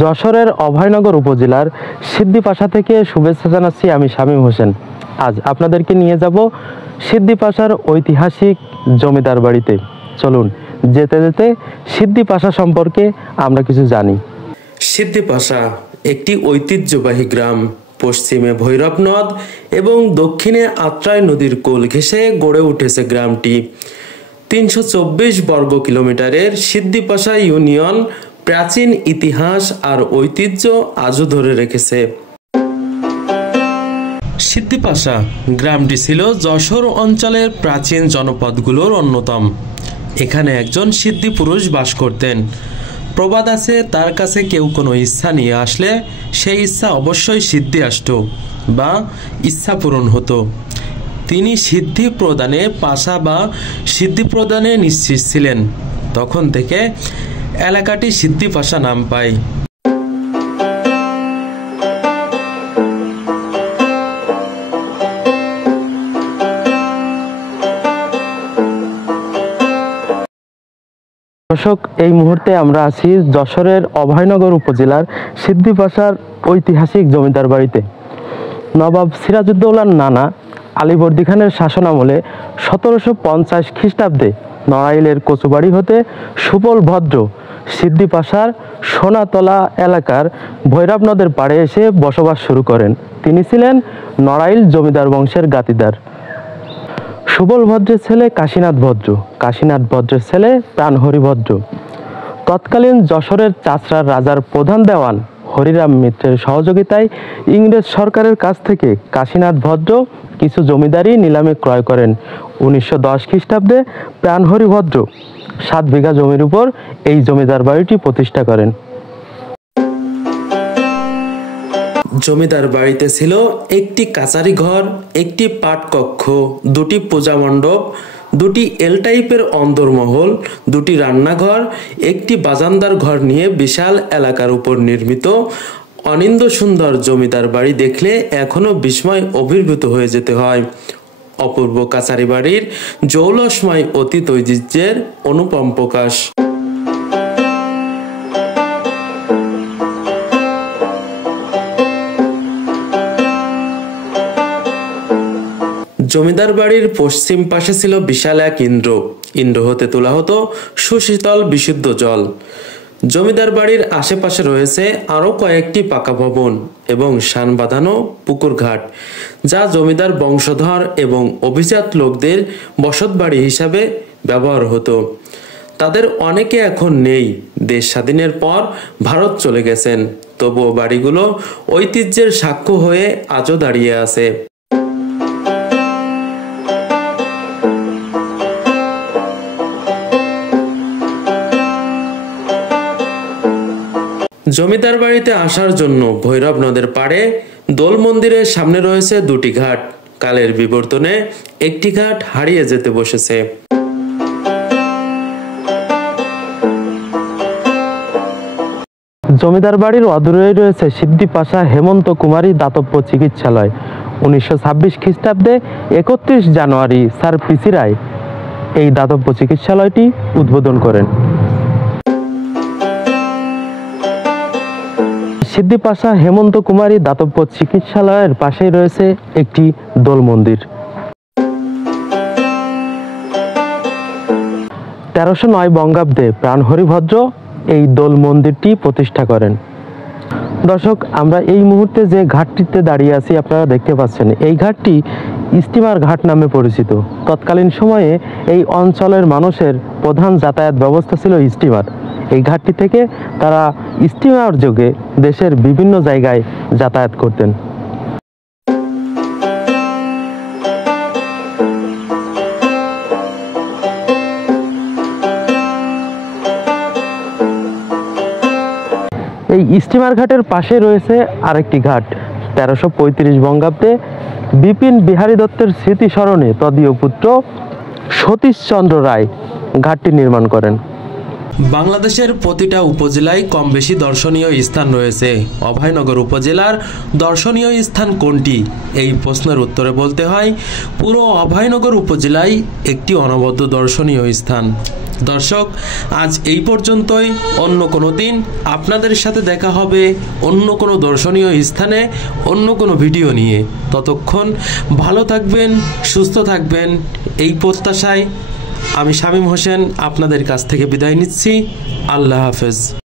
যশোরের অভয়নগর উপজেলার সিদ্দিপাশা থেকে শুভেচ্ছা জানাচ্ছি আমি শামীম হোসেন। আজ আপনাদেরকে নিয়ে যাব সিদ্দিপাশার ঐতিহাসিক জমিদার বাড়িতে। চলুন যেতে যেতে সিদ্দিপাশা সম্পর্কে আমরা কিছু জানি। সিদ্দিপাশা একটি ঐতিহ্যবাহী গ্রাম। পশ্চিমে ভৈরব নদ এবং দক্ষিণে আত্রাই নদীর কোল ঘেঁষে গড়ে উঠেছে গ্রামটি। 324 বর্গ কিলোমিটারের সিদ্দিপাশা ইউনিয়ন প্রাচীন ইতিহাস আর ঐতিহ্য আজও ধরে রেখেছে। সিদ্দিপাশা গ্রামটি ছিল যশোর অঞ্চলের প্রাচীন জনপদগুলোর অন্যতম। এখানে একজন সিদ্ধি পুরুষ বাস করতেন। প্রবাদ আছে, তার কাছে কেউ কোনো ইচ্ছা নিয়ে আসলে সেই ইচ্ছা অবশ্যই সিদ্ধি আসত বা ইচ্ছা পূরণ হতো। তিনি সিদ্ধি প্রদানে পাশা বা সিদ্ধি প্রদানে নিশ্চিত ছিলেন। তখন থেকে এলাকাটি সিদ্দিপাশা নাম পায়। দর্শক, এই মুহূর্তে আমরা আছি যশোরের অভয়নগর উপজেলার সিদ্দিপাশার ঐতিহাসিক জমিদার বাড়িতে। নবাব সিরাজউদ্দৌলার নানা আলীবর্দী খানের শাসনামলে 1750 খ্রিস্টাব্দে নড়াইলের কচুবাড়ি হতে সুবল ভদ্র সিদ্দিপাশার সোনাতলা এলাকার ভৈরব নদের পাড়ে এসে বসবাস শুরু করেন। তিনি ছিলেন নড়াইল জমিদার বংশের গাতিদার। সুবল ভদ্রের ছেলে কাশীনাথ ভদ্র, কাশীনাথ ভদ্রের ছেলে প্রাণহরি ভদ্র। তৎকালীন যশোরের চাচড়ার রাজার প্রধান দেওয়ান হরিরাম মিত্রের সহযোগিতায় ইংরেজ সরকারের কাছ থেকে কাশীনাথ ভদ্র কিছু জমিদারি নিলামে ক্রয় করেন। 1910 খ্রিস্টাব্দে প্রাণহরি ভদ্র 7 বিঘা জমির উপর এই জমিদার বাড়িটি প্রতিষ্ঠা করেন। জমিদার বাড়িতে ছিল একটি কাচারি ঘর, একটি পাটকক্ষ, 2টি পূজা মণ্ডপ, 2টি এল টাইপের অন্দরমহল, 2টি রান্নাঘর, একটি বাজানদার ঘর নিয়ে বিশাল এলাকার উপর নির্মিত অনিন্দ সুন্দর জমিদার বাড়ি দেখলে এখনো বিস্ময় অভিভূত হয়ে যেতে হয়। অপূর্ব কাচারি বাড়ির জৌলসময় অতীত ঐতিহ্যের অনুপম প্রকাশ। জমিদার বাড়ির পশ্চিম পাশে ছিল বিশাল এক ইন্দ্র হতে তোলা হতো সুশীতল বিশুদ্ধ জল। জমিদার বাড়ির আশেপাশে রয়েছে আরো কয়েকটি পাকা ভবন এবং শান বাঁধানো পুকুর ঘাট, যা জমিদার বংশধর এবং অভিজাত লোকদের বসত বাড়ি হিসাবে ব্যবহার হতো। তাদের অনেকে এখন নেই, দেশ স্বাধীনের পর ভারত চলে গেছেন, তবুও বাড়িগুলো ঐতিহ্যের সাক্ষ্য হয়ে আজও দাঁড়িয়ে আছে। জমিদার বাড়িতে আসার জন্য ভৈরব নদের পাড়ে দোল মন্দিরের সামনে রয়েছে 2টি ঘাট। কালের বিবর্তনে একটি ঘাট হারিয়ে যেতে বসেছে। জমিদার বাড়ির অদূরেই রয়েছে সিদ্দিপাশা হেমন্ত কুমারী দাতব্য চিকিৎসালয়। 1926 খ্রিস্টাব্দে 31 জানুয়ারি স্যার পিসি রায় এই দাতব্য চিকিৎসালয়টি উদ্বোধন করেন। সিদ্দিপাশা হেমন্ত কুমারী দাতব্য চিকিৎসালয়ের পাশেই রয়েছে একটি দোল মন্দির। 1309 বঙ্গাব্দে প্রাণহরি ভদ্র এই দোল মন্দিরটি প্রতিষ্ঠা করেন। দর্শক, আমরা এই মুহূর্তে যে ঘাটটিতে দাঁড়িয়ে আছি আপনারা দেখতে পাচ্ছেন, এই ঘাটটি স্টিমার ঘাট নামে পরিচিত। তৎকালীন সময়ে এই অঞ্চলের মানুষের প্রধান যাতায়াত ব্যবস্থা ছিল স্টিমার। এই ঘাটটি থেকে তারা স্টিমার যোগে দেশের বিভিন্ন জায়গায় যাতায়াত করতেন। এই স্টিমার ঘাটের পাশে রয়েছে আরেকটি ঘাট। 1335 বঙ্গাব্দে বিপিন বিহারী দত্তের স্মৃতি স্মরণে তদীয় পুত্র সতীশচন্দ্র রায় ঘাটটি নির্মাণ করেন। বাংলাদেশের প্রতিটা উপজেলায় কম বেশি দর্শনীয় স্থান রয়েছে। অভয়নগর উপজেলার দর্শনীয় স্থান কোনটি? এই প্রশ্নের উত্তরে বলতে হয় পুরো অভয়নগর উপজেলায় একটি অনবদ্য দর্শনীয় স্থান। দর্শক, আজ এই পর্যন্তই। অন্য কোনো দিন আপনাদের সাথে দেখা হবে অন্য কোনো দর্শনীয় স্থানে অন্য কোনো ভিডিও নিয়ে। ততক্ষণ ভালো থাকবেন, সুস্থ থাকবেন, এই প্রত্যাশায় আমি শামীম হোসেন আপনাদের কাছ থেকে বিদায় নিচ্ছি। আল্লাহ হাফেজ।